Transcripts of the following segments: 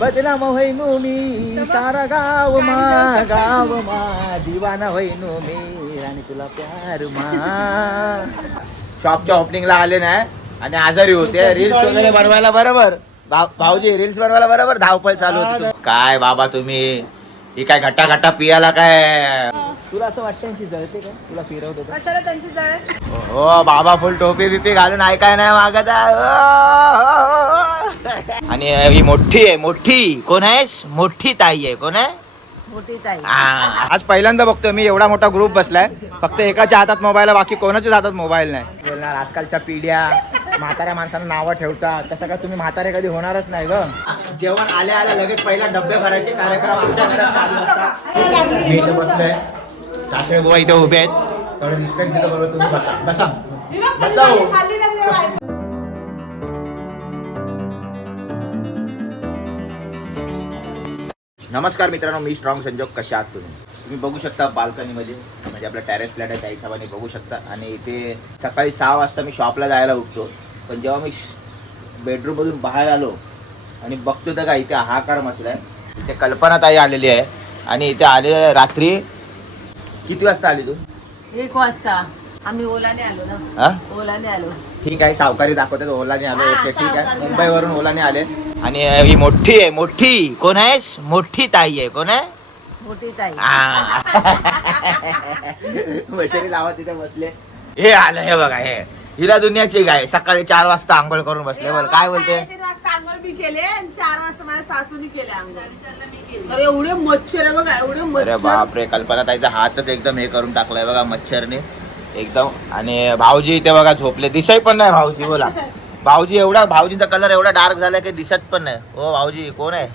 बदनाम होईनू मी सारा गाव मा दिवाना होईनू मी आणि तुला प्यार मा. शॉपच्या ओपनिंगला आले नाही आणि आजारी होते. रील्स वगैरे बनवायला बरोबर भाऊजी रील्स बनवायला बरोबर धावपळ चालू होती. काय बाबा तुम्ही ही काय घट्टा घट्टा पियाला काय? तुला असं वाटतं त्यांची जळते काय? तुला फिरवत होतं कशाला त्यांची जळ? हो बाबा फुल टोपी बिपी घालून ऐकाय नाही मागत आणि ही मोठी आहे. मोठी कोण आहेस? मोठी ताई आहे. कोण आहे? मोठी ताई. आज पहिल्यांदा बघतोय मी एवढा मोठा ग्रुप बसलाय. फक्त एकाच्या हातात मोबाईल आहे, बाकी कोणाच्याच हातात मोबाईल नाही. बोलणार आजकालच्या पिढ्या म्हाताऱ्या माणसांना नावं ठेवतात. तसं काय तुम्ही म्हातारे कधी होणारच नाही ग. जेवण आल्या आल्या लगेच पहिला डब्बे भरायचे कार्यक्रम आमच्या घरात चालू असतात. मी इथे बसलोय, सासरे बुवा इथे उभे आहेत. थोडं रिस्पेक्ट देतो बरोबर. तुम्ही बसा बसा बसा हो. नमस्कार मित्रांनो, मी स्ट्रॉंग संजोग. कशा आहात तुम्ही? तुम्ही बघू शकता बाल्कनीमध्ये, म्हणजे आपला टेरेस फ्लॅट आहे त्या हिशोबाने बघू शकता. आणि इथे सकाळी 6 वाजता मी शॉपला जायला उठतो. पण जेव्हा मी बेडरूममधून बाहेर आलो आणि बघतो तर काय इथे हाहाकार मचलाय. इथे कल्पना ताई आलेली आहे आणि इथे आले रात्री. किती वाजता आली तू? 1 वाजता. आम्ही ओलाने आलो ना. हा ओलाने आलो. ठीक आहे, सावकारी दाखवतात ओलाने आलो. हा, ओके ठीक आहे. सावकारी. मुंबईवरून ओलाने आले. आणि ही मोठी आहे. मोठी कोण आहेस? मोठी ताई आहे. कोण आहे? मोठी ताई. मशेरी लावा तिथे बसले. हे आलं, हे बघा, हे हिला दुनियाची गाय. सकाळी 4 वाजता आंघोळ करून बसले. बोल काय बोलते? 3:30 वाजता आंघोळ मी केले आणि 4 वाजता माझ्या सासूनी केले आंघोळ. अरे एवढे मच्छर आहे बघा, एवढे अरे मच्छर. बापरे, कल्पना ताईचा हातच एकदम हे करून टाकलाय बघा मच्छरने एकदम. आणि भाऊजी इथे बघा झोपले. दिसाय पण नाही भाऊजी. बोला भाऊजी, एवढा भाऊजींचा कलर एवढा डार्क झालाय की दिसत पण नाही. हो भाऊजी कोण आहे?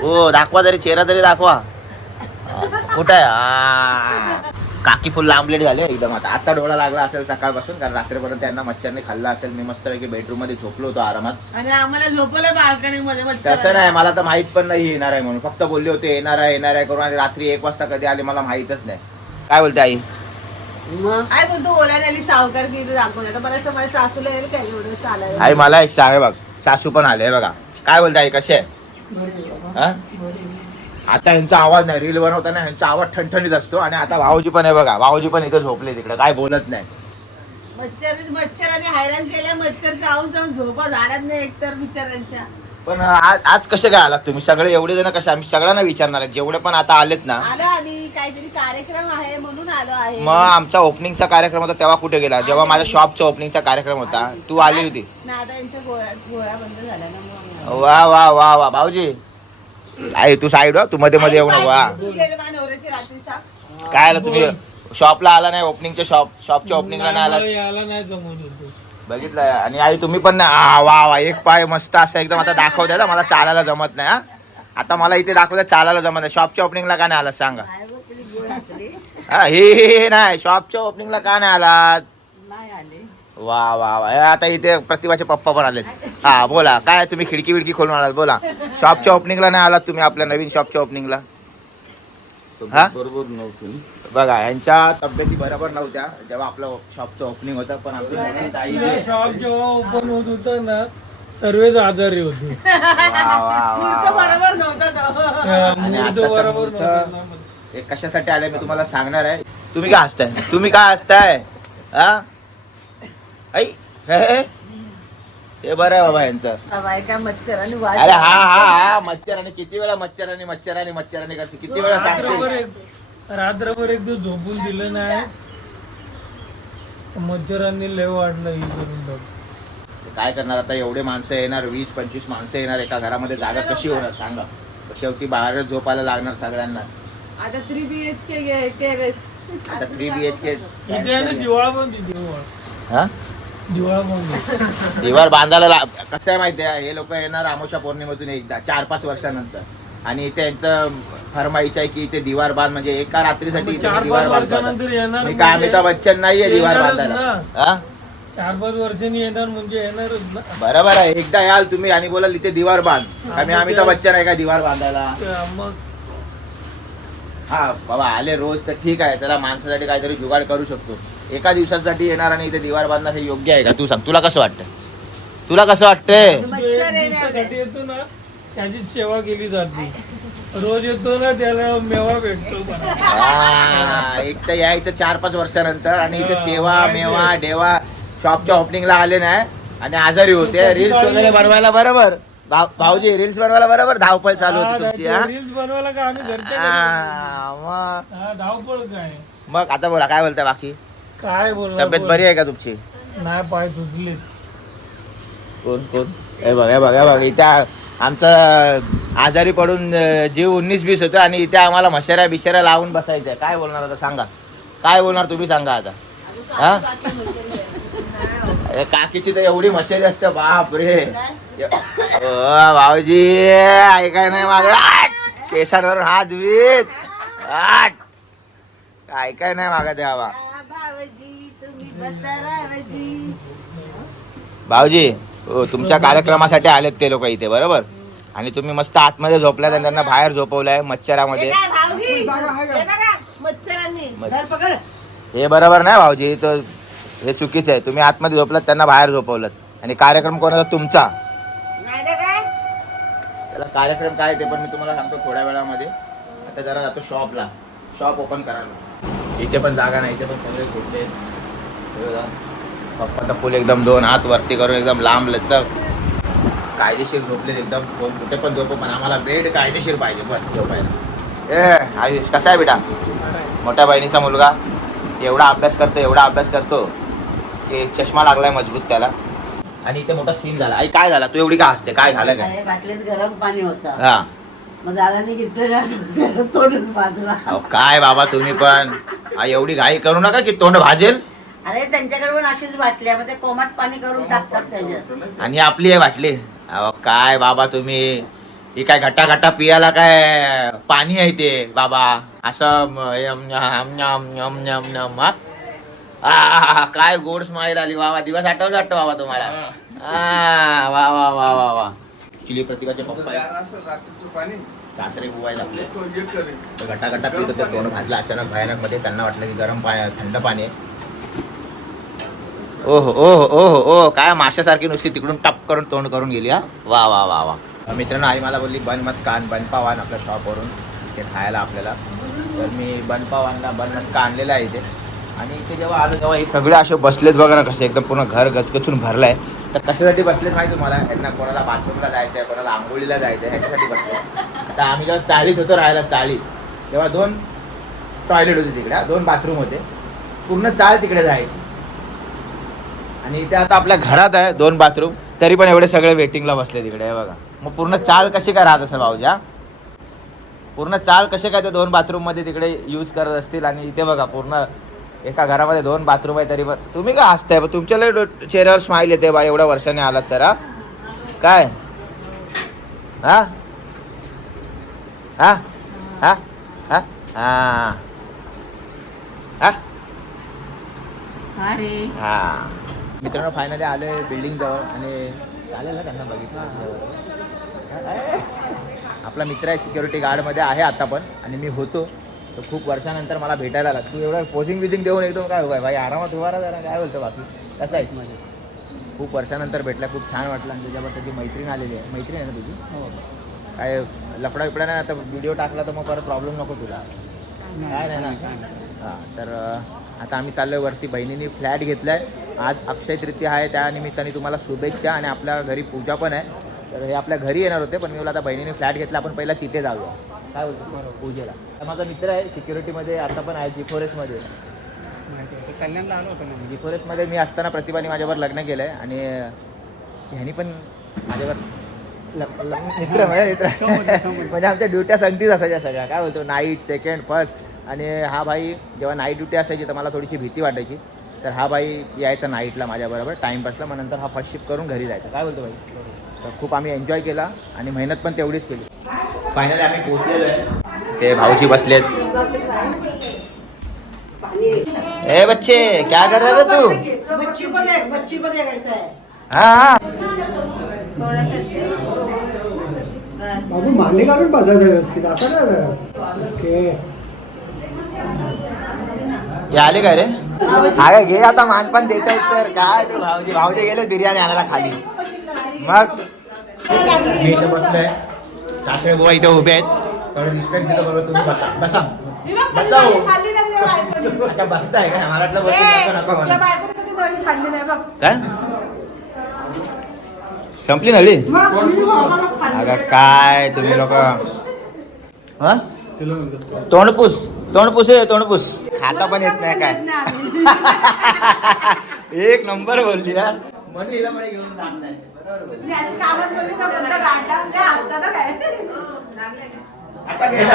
हो दाखवा तरी, चेहरा तरी दाखवा. कुठं आहे? काकी फुल लांबलेट झाले एकदम. आता डोळा लागला असेल सकाळपासून, कारण रात्रीपर्यंत त्यांना मच्छरने खाल्ला असेल. मी मस्तपैकी बेडरूम मध्ये झोपलो होतो आरामात. आणि आम्हाला झोपवलं बाल्कनी मध्ये मच्छर. तसं नाही, मला तर माहित पण नाही येणार आहे म्हणून. फक्त बोलले होते येणार आहे करून. आणि रात्री 1 वाजता कधी आले मला माहितच नाही. काय बोलते आई? काय बोलतो ओलाने आली सावकार की दाखवलं. तर मला असं माझ्या सासूला येईल काय एवढं चालायला. आई मला एक सांग बघ, सासू पण आले बघा. काय बोलते आई? कसे? आता यांचा आवाज नाही. रील बनवताना यांचा आवाज ठणठणीत असतो. आणि आता भाऊजी पण आहे बघा. भाऊजी पण इथे झोपले तिकडे, काय बोलत नाही. मच्छराने हैराण केल्या. मच्छर जाऊन जाऊन झोपा झाल्यात नाही एकतर बिचाऱ्यांच्या. पण आज कसे काय आलात तुम्ही सगळे एवढे जण? कसे? आम्ही सगळ्यांना विचारणार आहे, जेवढे पण आता आलेत ना. आलो आम्ही, काहीतरी कार्यक्रम आहे म्हणून आलो आहे. मग आमचा ओपनिंगचा कार्यक्रम होता तेव्हा कुठे गेला? जेव्हा माझ्या शॉपचा ओपनिंगचा कार्यक्रम होता तू आली होती. नादांच्या गोळ्या बंद झाल्या ना. वा वा वा वा. भाऊजी आई तू साईड हो, तू मध्ये मध्ये येऊ नको. काय आलं तुम्ही शॉपला आला नाही? ओपनिंगच्या शॉपच्या ओपनिंगला नाही आला? बघितलं. आणि आई तुम्ही पण नाही. वा वा, एक पाय मस्त असं एकदम. आता दाखवते ना, मला चालायला जमत नाही. हा आता मला इथे दाखवलं चालायला जमत नाही. शॉपच्या ओपनिंगला का नाही आला सांगा? हा हे नाही, शॉपच्या ओपनिंगला का नाही आलात? वा वा वा. आता इथे प्रतिभाचे पप्पा पण आलेत. हा बोला, काय तुम्ही खिडकी विडकी खोलून आलात? बोला. शॉपच्या ओपनिंगला नाही आलात तुम्ही, आपल्या नवीन शॉपच्या ओपनिंगला? हा बरोबर नव्हती बघा, यांच्या तब्येती बरोबर नव्हत्या जेव्हा आपलं शॉपचं ओपनिंग होतं. पण आमची मोठी ताई शॉप जेव्हा ओपन होत होतं ना, सर्वच आजारी होते. बरोबर नव्हतं. मुहूर्त बरोबर नव्हतं ना. हे कशासाठी आले मी तुम्हाला सांगणार आहे. तुम्ही काय हसताय? तुम्ही काय हसताय? हा आई हे बरं आहे बाबा यांचं. काय मच्छर आणि अरे हा हा हा मच्छराने किती वेळा मच्छराने करते, किती वेळा सांगशील? रात्रभर एक दिवस झोपून दिलं नाही, मच्छरांनी लय वाढलं ही करून टाक. काय करणार आता? एवढे माणसं येणार, 20-25 माणसं येणार एका घरामध्ये, जागा कशी होणार सांगा? शेवटी बाहेरच झोपायला लागणार सगळ्यांना. आता 3 BHK टेरेस. आता 3 BHK इथे आहे ना दिवाळ पण दिवाळ हा दिवाळ पण दिवार बांधायला कसं आहे माहिती आहे? हे लोक येणार अमावस्या पौर्णिमेतून एकदा 4-5 वर्षानंतर. आणि त्यांचं फरमाईश आहे की इथे दिवार बांध, म्हणजे एका रात्रीसाठी इथे 4-5 दिवार वर्षानंतर येणार. मी काय अमिताभ बच्चन नाहीये दिवार बांधायला. हा 4-5 वर्षांनी येणार म्हणजे येणारच ना. बरोबर आहे. एकदा याल तुम्ही आणि बोलाल इथे दिवार बांध. आम्ही अमिताभ बच्चन आहे का दिवार बांधायला? मग हा बाबा आले रोज तर ठीक आहे, चला माणसासाठी काहीतरी जुगाड करू शकतो. एका दिवसासाठी येणार आणि इथे दिवार बांधणार हे योग्य आहे का? तू सांग, तुला कसं वाटतं? तुला कसं वाटतंय? मच्छर येणार. दिवसासाठी येतो ना, त्याची सेवा केली जाते. रोज येतो ना त्याला मेवा भेटतो मला. एक तर यायचं 4-5 वर्षानंतर आणि इथे सेवा मेवा देवा शॉपच्या ओपनिंगला आले नाही आणि आजारी होते. रील्स वगैरे बनवायला बरोबर भाऊजी रील्स बनवायला बरोबर धावपळ चालू होती तुमची. रील्स बनवायला का आम्ही घरच्या मग धावपळ काय. मग आता बोला काय बोलताय बाकी. काय बोलणार. तब्येत बरी आहे का तुमची. नाही पाय सुचले. कोण कोण हे बघा इथे आमचं आजारी पडून जीव 19-20 होतो आणि इथे आम्हाला मशाऱ्या बिशाऱ्या लावून बसायचं. काय बोलणार आता सांगा. काय बोलणार तुम्ही सांगा आता. हा काकीची तर एवढी मशारी असते बाप रे. भाऊजी ऐकाय नाही माझं. केसांवरून हात धुवीत ऐकाय नाही मागा द्यावा. भाऊजी तुमच्या कार्यक्रमासाठी आलेत ते लोक इथे बरोबर आणि तुम्ही मस्त आतमध्ये झोपलात आणि त्यांना बाहेर झोपवलंय मच्छरामध्ये. हे बरोबर नाही भाऊजी. तर हे चुकीचं आहे. तुम्ही आतमध्ये झोपलात त्यांना बाहेर झोपवलं आणि कार्यक्रम कोणाचा तुमचा. त्याला कार्यक्रम काय ते पण मी तुम्हाला सांगतो थोड्या वेळामध्ये. आता जरा जातो शॉपला. शॉप ओपन करायला. इथे पण जागा नाही. इथे पण सगळे झोपले. पप्पा फुल एकदम 2 हात वरती करून एकदम लांब लचक कायदेशीर झोपले एकदम. कोण कुठे पण झोपो पण आम्हाला बेड कायदेशीर पाहिजे बस झोपायला. आयुष कसा आहे बेटा. मोठ्या बहिणीचा मुलगा एवढा अभ्यास करतो की चष्मा लागलाय मजबूत त्याला. आणि इथे मोठा सीन झाला. आई काय झाला तू एवढी का हसते. काय झालं काय. बाटलीत गरम पाणी होतं. हा मग दादाने घेतलं तोंडच भाजला. काय बाबा तुम्ही पण एवढी घाई करू नका की तोंड भाजेल. अरे त्यांच्याकडे पण अशीच बाटली आहे. मग ते कोमट पाणी करून टाकतात त्याच्यात. आणि आपली आहे बाटली. अहो काय बाबा तुम्ही ही काय घट्टा पियाला काय पाणी आहे ते बाबा. असं काय गोड स्माईल आली बाबा. दिवस आठवलं वाटतं बाबा तुम्हाला. वा वा वा वा वा. ऍक्च्युली प्रतिभाचे पप्पा सासरे बुवायला आपले घट्टा पित होते. तोंड भाजला अचानक भयानक मध्ये. त्यांना वाटलं की गरम पाणी थंड पाणी आहे. ओहो ओहो ओहो ओहो काय माशासारखी नुसती तिकडून टप करून तोंड करून गेली. हा वा वा वा वा. मित्रांनो आई मला बोलली बन मस्का आण बनपाव आण आपल्या शॉपवरून ते खायला आपल्याला. तर मी बनपाव आणला बन मस्का आणलेला आहे इथे. आणि इथे जेव्हा आलो तेव्हा हे सगळे असे बसलेत बघा ना कसे एकदम पूर्ण घर गचगचून भरलं आहे. तर कशासाठी बसलेत माहिती तुम्हाला. यांना कोणाला बाथरूमला जायचं आहे कोणाला आंघोळीला जायचं आहे ह्याच्यासाठी बसले. आता आम्ही जेव्हा चाळीत होतो राहायला तेव्हा 2 टॉयलेट होते तिकडे. 2 बाथरूम होते. पूर्ण चाळ तिकडे जायची. आणि इथे आता आपल्या घरात आहे 2 बाथरूम तरी पण एवढे सगळे वेटिंगला बसले तिकडे आहे बघा. मग पूर्ण चाळ कशी काय राहत असेल भाऊजी. पूर्ण चाळ कसे काय ते 2 बाथरूममध्ये तिकडे यूज करत असतील. आणि इथे बघा पूर्ण एका घरामध्ये 2 बाथरूम आहे तरी पण तुम्ही काय हसताय. तुमच्याला चेहऱ्यावर स्माईल येते बा एवढ्या वर्षाने आलात तर. काय हा हा हा हा हा हा. मित्रांनो फायनली आले बिल्डिंग जवळ आणि चालेल ना त्यांना बघितलं. आपला मित्र आहे सिक्युरिटी गार्डमध्ये आहे आता पण. आणि मी होतो तर खूप वर्षानंतर मला भेटायला लागला. तू एवढं पोझिंग बिझिंग देऊन एकदम काय उभा आहे भाई आरामात उभा राहा जरा. काय बोलतो बाकी कसं आहे माझे. खूप वर्षानंतर भेटला खूप छान वाटलं. आणि त्याच्यावर त्याची मैत्रीण आलेली आहे. मैत्रीण आहे ना तुझी. काय लफडा बिपडा नाही आता व्हिडिओ टाकला तर मग परत प्रॉब्लेम नको तुला. काय नाही ना. हां तर आता आम्ही चाललो वरती. बहिणीने फ्लॅट घेतला आहे. आज अक्षय तृतीया आहे त्या निमित्ताने तुम्हाला शुभेच्छा. आणि आपल्या घरी पूजा पण आहे. तर हे आपल्या घरी येणार होते पण मी बोला आता बहिणीने फ्लॅट घेतला आपण पहिला तिथे जाऊया. काय बोलतो पूजेला. माझा मित्र आहे सिक्युरिटीमध्ये आता पण आहे G4S कल्याणला आलो होतो. G4S मी असताना प्रतिभाने माझ्यावर लग्न केलं आहे. आणि ह्यानी पण माझ्यावर मित्र म्हणजे आमच्या ड्युट्या संगतीच असायच्या सगळ्या. काय बोलतो नाईट सेकंड फर्स्ट. आणि हा भाई जेव्हा नाईट ड्युटी असायची तर मला थोडीशी भीती वाटायची. तर हा भाई यायचा नाईटला माझ्याबरोबर टाईमपासला. मग नंतर हा फर्स्ट शिफ्ट करून घरी जायचा. काय बोलतो भाई. तर खूप आम्ही एन्जॉय केला आणि मेहनत पण तेवढीच केली. फायनली आम्ही पोहोचलेलो आहे. ते भाऊजी बसलेत. ए बच्चे क्या कर रहे थे तू. बच्ची को दे कैसा है. हाँ बाबू मांडी काढून बसायचं व्यवस्थित असं नाही जरा. ओके हे आले काय रे. अरे घे आता मानपान देत आहेत तर काय ते भाऊजी गेले बिर्याणी आणायला खाली. मग मी इथे बसलोय सासरे बुवा इथे उभे आहेत, थोडं रिस्पेक्ट देतो बरोबर. तुम्ही बसा बसा ही बघ, कधी बसा हो. गोळी खाल्ली नाही तुझ्या बायकोनी. आता बसताय काय मला वाटलं वरती ए, नको तुझ्या म्हणून. बायकोनी कधी गोळी खाल्ली नाही बघ. काय संपली नळी मग मी बाबाला खाल्ली. अगं काय तुम्ही लोक हा तोंडपूस तोंडपूस आहे तोंडपूस खाता पण येत नाही काय एक नंबर बोलली यार म्हणून हिला पण घेऊन जात नाही बरोबर बोलली. मी अशी कामात बोलली तर बोलतो, गाडला म्हणजे हसता ना काय. आता गेला.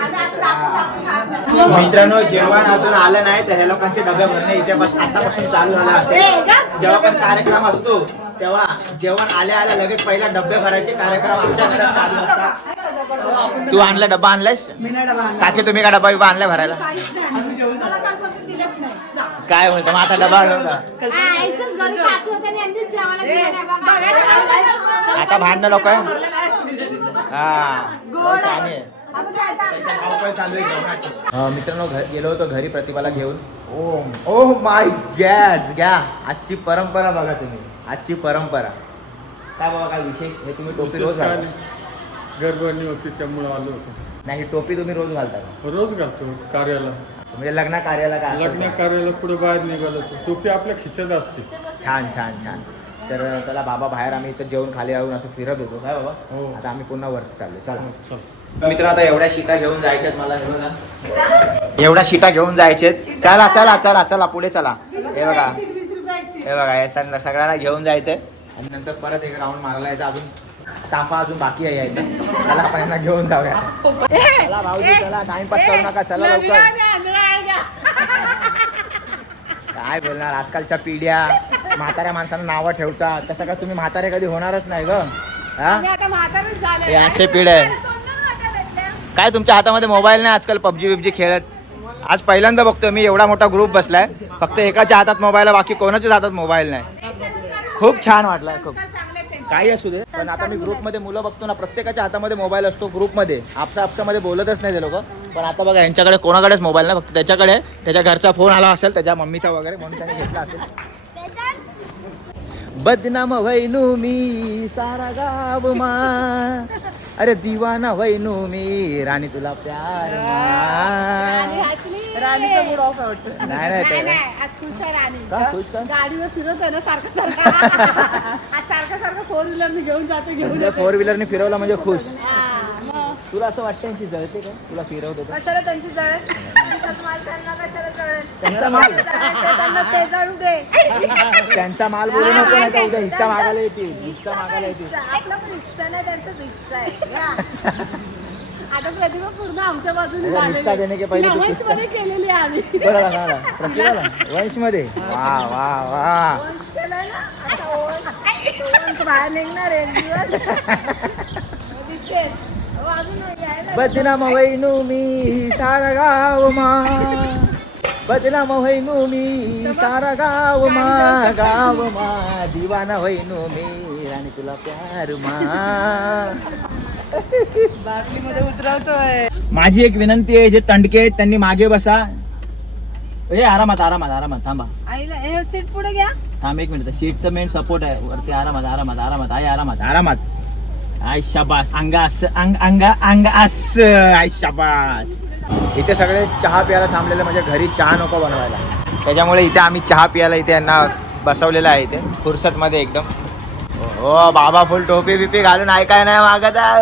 आणि असं दाखवून दाखवून खात नाही. मित्रांनो जेवण अजून आलं नाही तर ह्या लोकांचे डबे भरणे इथेपासून आतापासून चालू झाला असेल. जेव्हा पण कार्यक्रम असतो तेव्हा जेवण आल्या आल्या लगेच पहिला डबे भरायचे कार्यक्रम आमच्या घरात चालू असतात. तू आणला डबा आणलायस मी नाही डबा आणला. काकी तुम्ही का डबा बिबा आणलाय भरायला काहीच नाही आणलं. मला कालपासून दिलंच नाही. जा. काय म्हणतो मग आता डबा घेऊन जा. आईच्याच घरी काकू होते आणि यांनीच जेवायला दिलं नाही बघा. आता भांडणं नको आहे हा गोड आहे. आणि आपण जायचं. धावपळ चालू आहे जेवणाची. मित्रांनो गेलो होतो घरी प्रतिभाला घेऊन. ओ माय गॅड घ्या आजची परंपरा बघा तुम्ही. आजची परंपरा काय बाबा काय विशेष हे तुम्ही टोपी रोज घालता गरबणी होती त्यामुळे आलो होतो. नाही ही टोपी तुम्ही रोज घालता का रोज घालतो कार्याला, म्हणजे लग्न कार्याला काय असेल लग्न ते? कार्याला पुढे बाहेर निघालो होतो. टोपी आपल्या खिशात असते. छान छान छान. तर चला बाबा बाहेर आम्ही इथं जेवण खाली येऊन असं फिरत होतो काय बाबा. हो. आता आम्ही पुन्हा वरती चाललो. चला चल. मित्र आता एवढ्या शीटा घेऊन जायच्यात मला हे बघा एवढ्या शीटा घेऊन जायच्यात. चला चला चला चला पुढे चला. हे बघा 20 रुपये एक सीट. हे बघा हे सगळ्यांना घेऊन जायचंय आणि नंतर परत एक राऊंड मारायला यायचा. अजून ताफा अजून बाकी आहे यायचा. चला आपण यांना घेऊन जाऊया. चला भाऊजी चला टाइमपास करू नका चला लवकर. काय बोलणार आजकालच्या पिढ्या म्हाताऱ्या माणसांना नावं ठेवतात. तसं का तुम्ही म्हातारे कधी होणारच नाही ग. हा मी आता म्हातारच झाले. याचे पिढ्या आहे. काय तुमच्या हातामध्ये मोबाईल नाही आजकाल पबजी बिबजी खेळत. आज पहिल्यांदा बघतो मी एवढा मोठा ग्रुप बसलाय फक्त एकाच्या हातात मोबाईल आहे बाकी कोणाच्याच हातात मोबाईल नाही. खूप छान वाटलं खूप. काही असू दे पण आता मी ग्रुपमध्ये मुलं बघतो ना प्रत्येकाच्या हातामध्ये मोबाईल असतो ग्रुपमध्ये. आपसामध्ये बोलतच नाही ते लोक. पण आता बघा यांच्याकडे कोणाकडेच मोबाईल नाही फक्त त्याच्याकडे त्याच्या घरचा फोन आला असेल त्याच्या मम्मीचा वगैरे म्हणून त्याने घेतला असेल. बदनाम वैनू मी सारा गाव मा अरे दिवाना वैनू मी राणी तुला प्यार मा. राणीचा मूड ऑफ वाटतो. नाही नाही ते आज खुश आहे राणी. का खुश का गाडीवर फिरत आहे ना सारखं आज सारखं 4 व्हीलरने घेऊन जातो घेऊन म्हणजे 4 व्हीलरने फिरवलं म्हणजे खुश. मग तुला असं वाटतं यांची जळते का तुला फिरवतो तर? कशाला त्यांची जळेल त्यांचाच माल त्यांना कशाला जळेल त्यांचा माल त्यांना ते जळू दे. त्यांचा माल बोलू नको नाही तर उद्या हिस्सा मागायला येतील. हिस्सा मागायला येतील. आपला पण हिस्सा नाही त्यांचाच हिस्सा आहे या. आता प्रतिभा पूर्ण आमच्या बाजूने अरे, हिस्सा देणे के पहिले तू वंश मध्ये केलेली आहे आम्ही. बरोबर ना प्रतिभाला वंश मध्ये वा वा वा. वंश केलाय ना आता वंश बाहेर निघणार एक दिवस दिसेल. अजून यायला बदनाम वैनू मी सारा गाव मा बदनाम वैनू मी सारा गाव मा दिवाना वैनू मी राणी तुला प्यार मा. बाटलीमध्ये उतरवतोय. माझी एक विनंती आहे जे तंडके आहेत त्यांनी मागे बसा. हे आरामात आरामात आरामात थांबा. आईला हे सीट पुढे घ्या. थांब एक मिनिट. सीट तर मेन सपोर्ट आहे वरती. आरामात आरामात आरामात आई आरामात आरामात. आय शाबास अंगास अंगास आय शाबास. इथे सगळे चहा प्यायला थांबलेले म्हणजे घरी चहा नको बनवायला त्याच्यामुळे इथे आम्ही चहा प्यायला इथे यांना बसवलेलं आहे इथे फुरसत मध्ये एकदम. हो बाबा फुल टोपी बिपी घालून ऐकाय नाही मागत आहे.